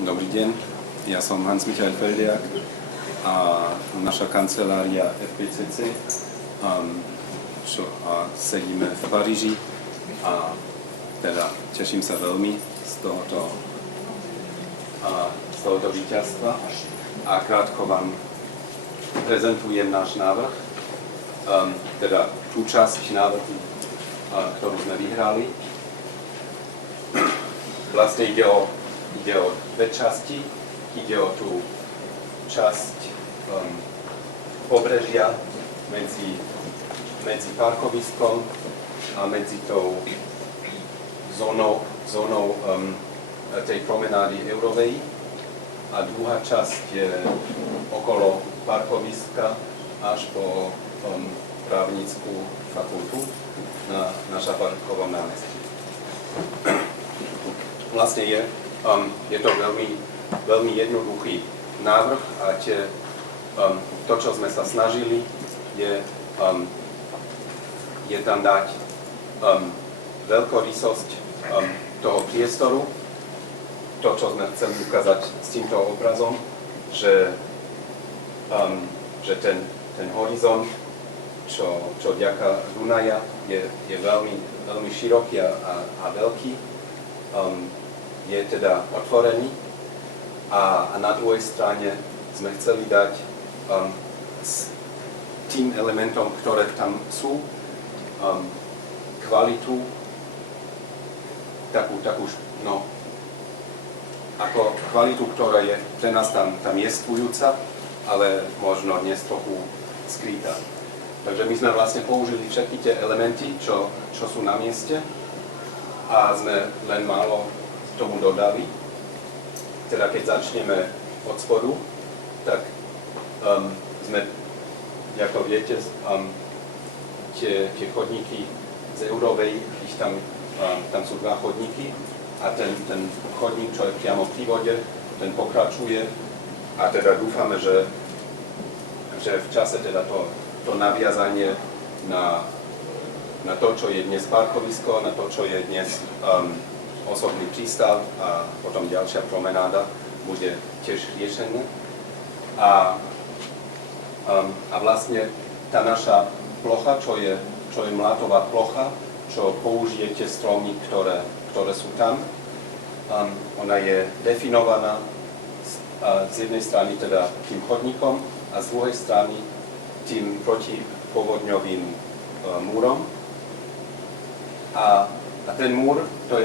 Dobrý deň, ja som Hans Michael Feldiak a naša kancelária FPCC, sedíme v Paríži a teda teším sa veľmi z tohoto víťazstva a krátko vám prezentujem náš návrh, teda tú časť návrhu, ktorú sme vyhrali. Vlastne ide o dve časti. Ide o tú časť pobrežia medzi parkoviskom a medzi tou zónou tej promenády Eurovej. A druhá časť je okolo parkoviska až po právnickú fakultu na Šafárikovom námestí. Vlastne je to veľmi jednoduchý návrh a to, čo sme sa snažili, je tam dať veľkorysosť toho priestoru. To, čo sme chceli ukázať s týmto obrazom, že ten horizont, čo vďaka Dunaja je veľmi široký a veľký, je teda otvorený a na druhej strane sme chceli dať s tým elementom, ktoré tam sú, kvalitu ako kvalitu, ktorá je pre nás tam jestvujúca, ale možno dnes trochu skrytá. Takže my sme vlastne použili všetky tie elementy, čo sú na mieste a sme len málo tomu dodali. Teda keď začneme od spodu, tak sme, ako viete, tie chodníky z Eurovej, tam sú dva chodníky a ten chodník, čo je priamo pri vode, ten pokračuje a teda dúfame, že v čase teda to naviazanie na to, čo je dnes parkovisko, na to, čo je dnes osobný prístav a potom ďalšia promenáda bude tiež riešené. A vlastne tá naša plocha, čo je mlátová plocha, čo použijete stromy, ktoré sú tam, ona je definovaná z jednej strany teda tým chodníkom a z druhej strany tým protipovodňovým múrom. A ten múr, to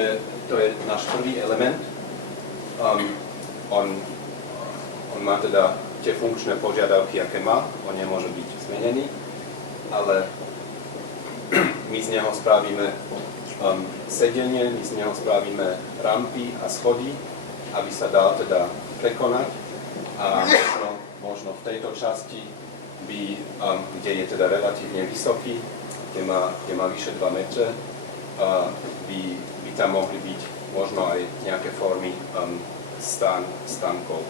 je náš prvý element. On má teda tie funkčné požiadavky, aké má, on nemôže byť zmenený, ale my z neho spravíme sedenie, my z neho spravíme rampy a schody, aby sa dal teda prekonať. A možno v tejto časti, kde je teda relatívne vysoký, kde má vyše 2 metre, by tam mohli byť možno aj nejaké formy stánkov.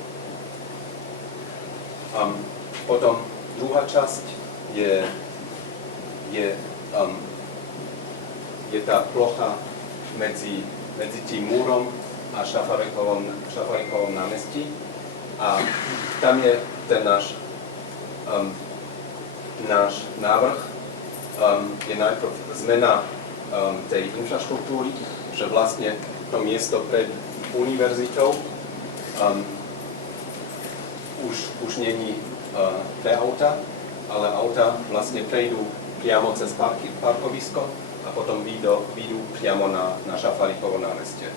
Potom druhá časť je tá plocha medzi tým múrom a Šafárikovom námestí. A tam je ten náš návrh, je najprv zmena tej infraštruktúry, že vlastne to miesto pred univerzitou už není pre auta, ale auta vlastne prejdú priamo cez parkovisko a potom výjdu priamo na Šafárikovo námestie.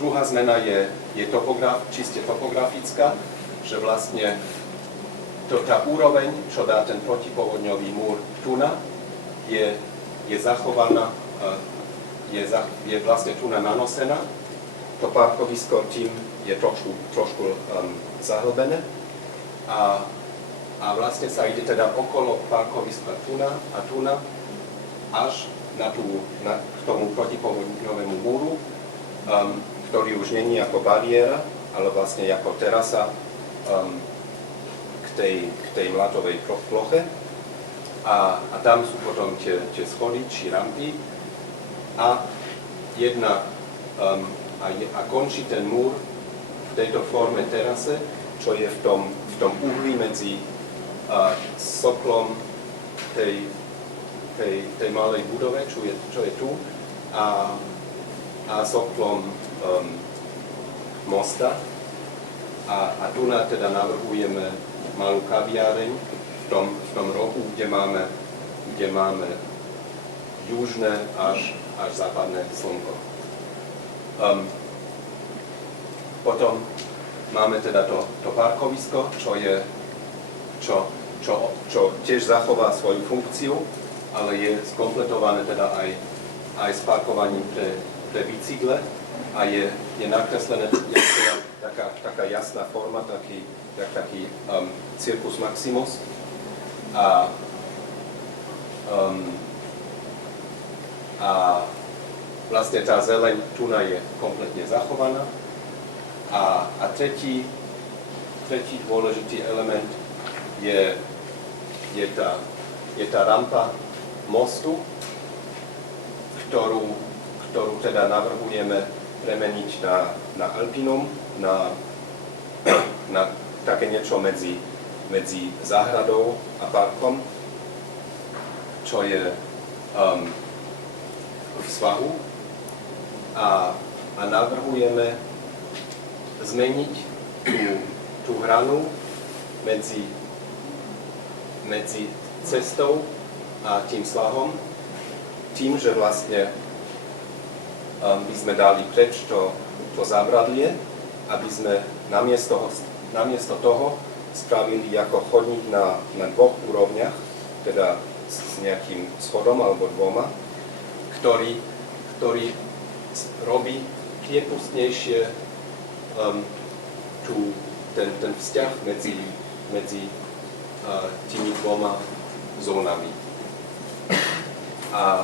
Druhá zmena je čiste topografická, že vlastne tá úroveň, čo dá ten protipovodňový múr Tuna, je zachovaná, je vlastne Tuna nanosená. To parkovisko tým je trošku zahlbené a vlastne sa ide teda okolo parkoviska Tuna až k tomu protipovodňovému múru, ktorý už není ako bariéra, ale vlastne ako terasa k tej mlátovej ploche. A tam sú potom tie schody či rampy a jedna a končí ten múr v tejto forme terase, čo je v tom uhli medzi soklom tej malej budove, čo je tu, a soklom mosta. A tu teda navrhujeme malú kaviareň v tom rohu, kde máme južné až západné slnko. Potom máme teda to parkovisko, čo tiež zachová svoju funkciu, ale je skompletované teda aj s parkovaním pre bicykle a je nakreslené taká jasná forma, taký Circus Maximus. A vlastne tá zeleň tu je kompletne zachovaná. A tretí dôležitý element je tá rampa mostu, ktorú teda navrhujeme premeniť na Alpinum, na také niečo medzi záhradou a parkom, čo je v svahu. A navrhujeme zmeniť tú hranu medzi cestou a tým svahom, tým, že vlastne by sme dali preč to zábradlie, aby sme namiesto toho spravili ako chodník na dvoch úrovniach, teda s nejakým schodom alebo dvoma, ktorý robí priepustnejšie ten vzťah medzi tými dvoma zónami. A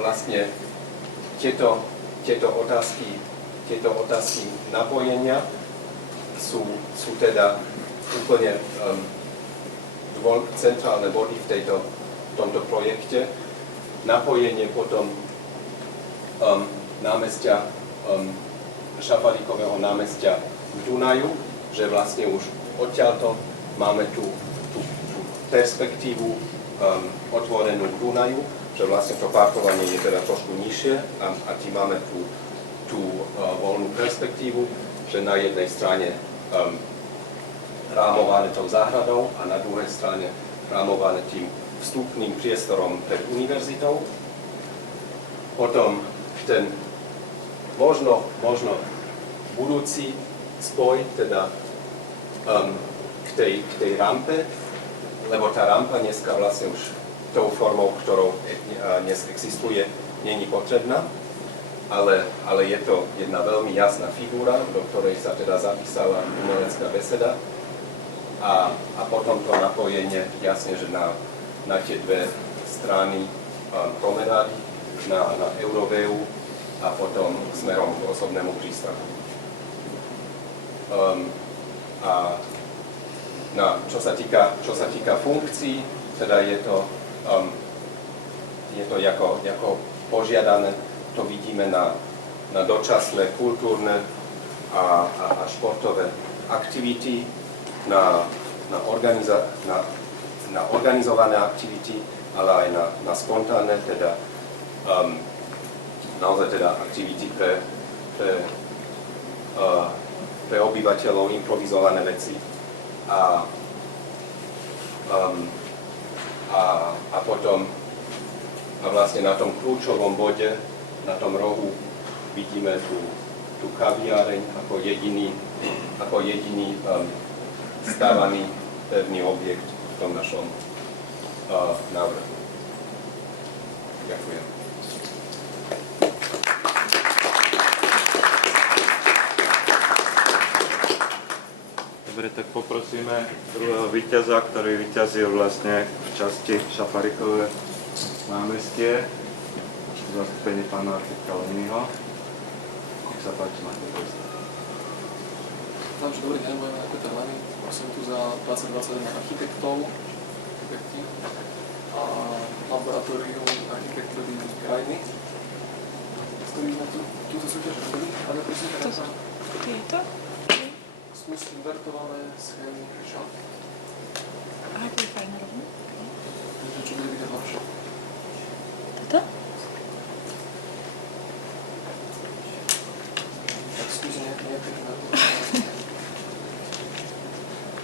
vlastne tieto otázky napojenia sú teda úplne centrálne body v tomto projekte. Napojenie potom námestia, Šafarikového námestia k Dunaju, že vlastne už odtiaľto máme tú perspektívu otvorenú k Dunaju, že vlastne to parkovanie je teda trošku nižšie a tým máme tú voľnú perspektívu, že na jednej strane rámované tou záhradou a na druhej strane rámované tým vstupným priestorom pred univerzitou. Potom ten možno budúci spoj teda k tej rampe, lebo tá rampa dneska vlastne už tou formou, ktorou dnes existuje, nie je potrebná, ale je to jedna veľmi jasná figúra, do ktorej sa teda zapísala umelecká beseda a potom to napojenie jasne, že na tie dve strany promenády, na Euroveu a potom smerom k osobnému prístavu. Čo sa týka funkcií, teda je to ako požiadané, to vidíme na dočasné kultúrne a športové aktivity, na organizované aktivity, ale aj na spontánne, teda naozaj teda aktivity pre obyvateľov, improvizované veci a potom vlastne na tom kľúčovom bode, na tom rohu vidíme tú kaviareň ako jediný stávaný pevný objekt v tom našom návrhu. Ďakujem. Dobre, tak poprosíme druhého víťaza, ktorý vyťazil vlastne v časti Šafarikové námestie v zastúpení pána architekta Lemnyho. Nech sa páči, máte prístup. Dobrý deň, moje meno je Peter Lemny. Som tu za 2021 architekti a laboratórium architektúry krajiny. súťaž robili, ale prosím To ťa, tieto? skús invertované schémy šat. Aha, to je fajn rovno. Neviem, čo bude vidieť lepšie. Toto? Tak skús nejaké invertované. Toto?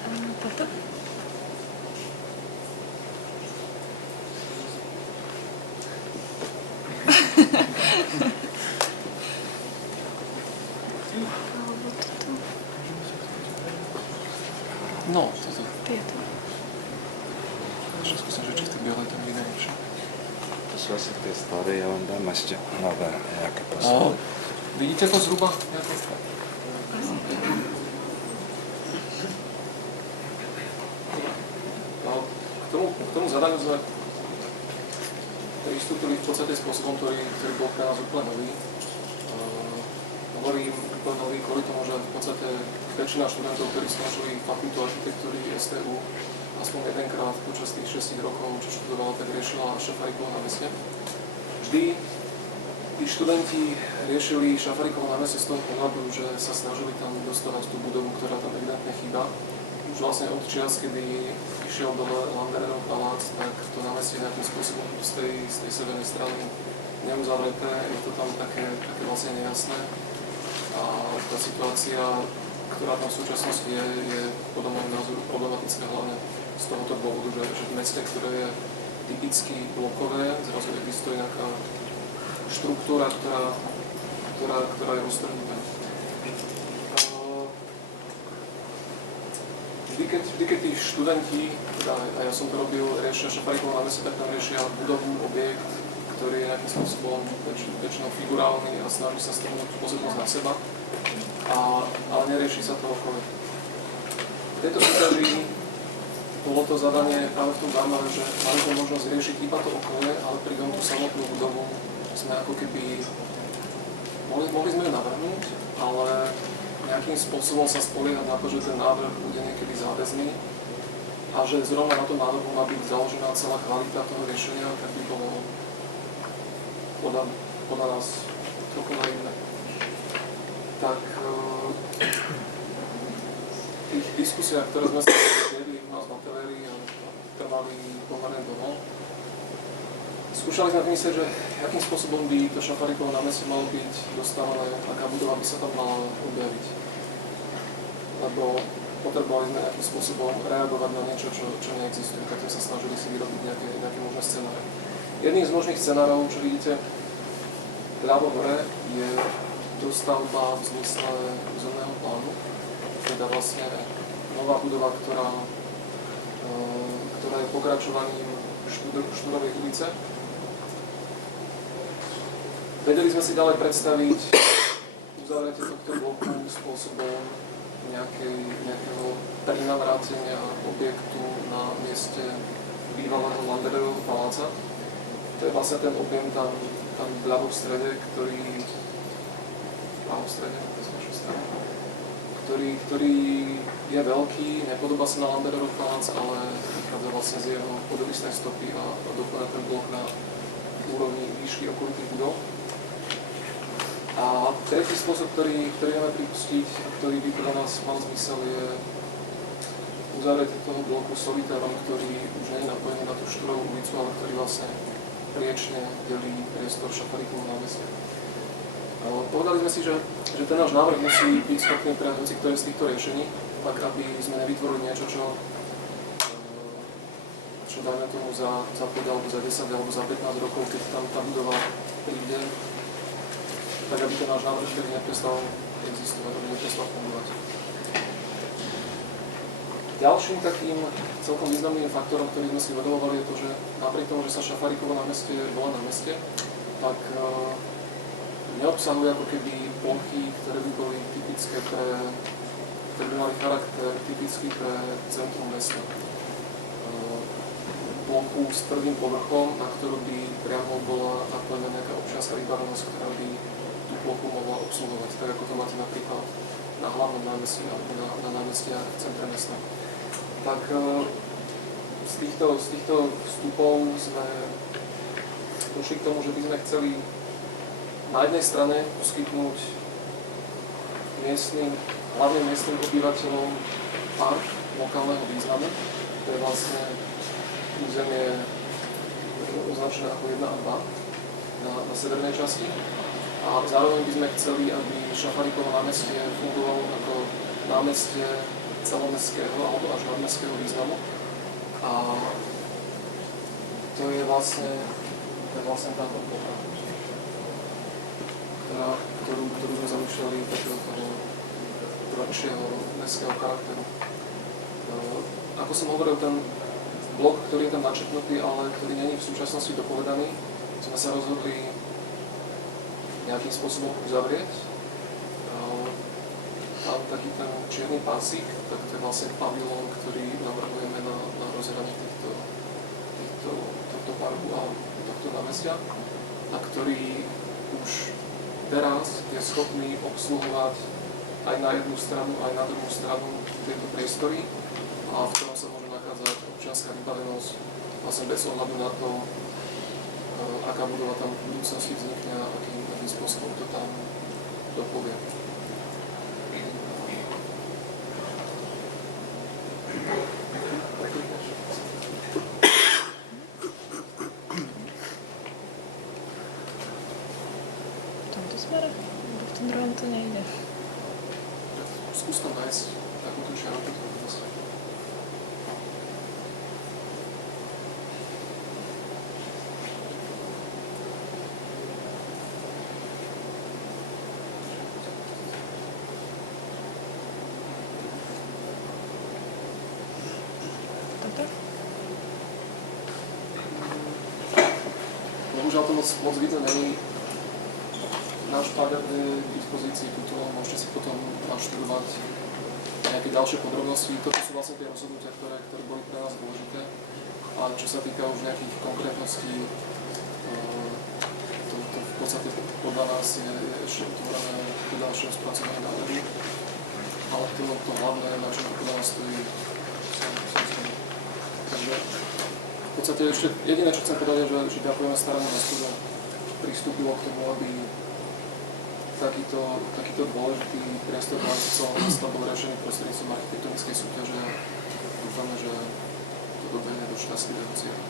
Alebo toto? No, toto. Tieto. Takže skúsim, že či v tej bielej tam vidie niečo. To sú asi tie staré, ja vám dám ešte nové nejaké A posledné. vidíte to zhruba? Nejako? No, k tomu zadaniu sme pristúpili v podstate spôsobom, ktorý bol pre nás úplne nový. Hovorím úplne nový kvôli tomu, že v podstate väčšina študentov, ktorí skončili fakultu architektúry STU, aspoň jedenkrát počas tých 6 rokov, čo študovala, tak riešila Šafárikovo námestie. Vždy tí študenti riešili Šafárikovo námestie z toho pohľadu, že sa snažili tam dostávať tú budovu, ktorá tam evidentne chýba. Už vlastne od čias, kedy išiel dole Landererov palác, tak to námestie nejakým spôsobom z tej severnej strany neuzavreté, je to tam také vlastne nejasné. A tá situácia, ktorá tam v súčasnosti je podľa môjho názoru problematická hlavne z tohoto dôvodu, že v meste, ktoré je typicky blokové, zrazu existuje nejaká štruktúra, ktorá je roztrhnutá. Vždy, keď tí študenti, a ja som to robil, riešia Šafárikovo námestie, tak tam riešia budovu, objekt, ktorý je nejakým spôsobom väčšinou figurálny a snaží sa strhnúť pozornosť na seba, ale nerieši sa to okolie. V tejto súťaži bolo to zadanie práve v tom zaujímavé, že mali to možnosť riešiť iba to okolie, ale pritom tú samotnú budovu sme ako keby mohli sme ju navrhnúť, ale nejakým spôsobom sa spoliehať na to, že ten návrh bude niekedy záväzný a že zrovna na tom návrhu má byť založená celá kvalita toho riešenia, tak by bolo podľa nás trochu naivné. Tak v tých diskusiách, ktoré sme sa viedli u nás v ateliéri a trvali pomerne dlho, skúšali sme vymyslieť, že akým spôsobom by to Šafárikovo námestie malo byť dostávané, aká budova by sa tam mala objaviť. Lebo potrebovali sme nejakým spôsobom reagovať na niečo, čo neexistuje, tak sme sa snažili si vyrobiť nejaké možné scenáre. Jedným z možných scenárov, čo vidíte ľavo hore, je dostavba v zmysle územného plánu, teda vlastne nová budova, ktorá je pokračovaním Štúrovej ulice. Vedeli sme si ďalej predstaviť uzavretie tohto bloku spôsobom nejakého prinavrátenia objektu na mieste bývalého Landererovho paláca. To je vlastne ten objem tam vľavo v strede, ktorý je veľký, nepodobá sa na Landererov palác, ale vychádza vlastne z jeho podobistnej stopy a doplňa ten blok na úrovni výšky okolitých budov. A tretí spôsob, ktorý vieme pripustiť a ktorý by pre nás mal zmysel, je uzavretie toho bloku solitárom, ktorý už nie je napojený na tú Štúrovú ulicu, ale ktorý vlastne riečne delí priestor Šafárikovo námestia. Povedali sme si, že ten náš návrh musí byť schopný pre hoci ktoré z týchto riešení, tak aby sme nevytvorili niečo, čo dajme tomu za 5 alebo za 10 alebo za 15 rokov, keď tam tá budova príde, tak aby ten náš návrh vtedy neprestal existovať, aby neprestal fungovať. Ďalším takým celkom významným faktorom, ktorý sme si uvedomovali, je to, že napriek tomu, že sa Šafárikovo námestie volá námestie, tak neobsahuje ako keby plochy, ktoré by boli typické ktoré by mali charakter typický pre centrum mesta. Plochu s prvým povrchom, na ktorú by priamo bola napojená nejaká občianska vybavenosť, ktorá by tú plochu mohla obsluhovať, tak ako to máte napríklad na hlavnom námestí alebo na námestiach v centre mesta. Tak z týchto vstupov sme došli k tomu, že by sme chceli na jednej strane poskytnúť hlavne miestnym obyvateľom park lokálneho významu. To je vlastne územie označené ako 1 a 2 na severnej časti. A zároveň by sme chceli, aby Šafarikovo námestie fungovalo ako námestie celomestského alebo až nadmestského významu. A to je vlastne táto plocha, ktorú sme zamýšľali takého toho trojšieho mestského charakteru. Ako som hovoril, ten blok, ktorý je tam načrtnutý, ale ktorý nie je v súčasnosti dopovedaný, sme sa rozhodli nejakým spôsobom uzavrieť. Tam taký ten čierny pásik, tak to je vlastne pavilón, ktorý navrhujeme na rozhranie tohto parku a tohto námestia, a ktorý už teraz je schopný obsluhovať aj na jednu stranu, aj na druhú stranu tieto priestory, a v ktorom sa môže nachádzať občianská vybavenosť vlastne bez ohľadu na to, aká budova tam v budúcnosti vznikne a akým spôsobom to tam dopovie. V tomto smere? Nebo v tom druhom to nejde? Skús tam nájsť takúto čiaru, ktorú vlastne. Toto? Bohužiaľ to moc vidno není. Náš pager je k dispozícii tuto, môžete si potom naštudovať nejaké ďalšie podrobnosti. Toto sú vlastne tie rozhodnutia, ktoré boli pre nás dôležité. A čo sa týka už nejakých konkrétností, to v podstate podľa nás je ešte otvorené do ďalšieho spracovania návrhu. Ale to hlavné, na čom podľa nás stojí, takže v podstate ešte jediné, čo chcem povedať, je, že ďakujeme starému mestu, že pristúpilo k tomu, aby takýto dôležitý priestor na celého mesta bol riešený prostredníctvom architektonickej súťaže. Dúfame, že to dobehne do šťastlivého cieľa.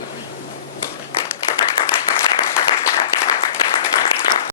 Ďakujem.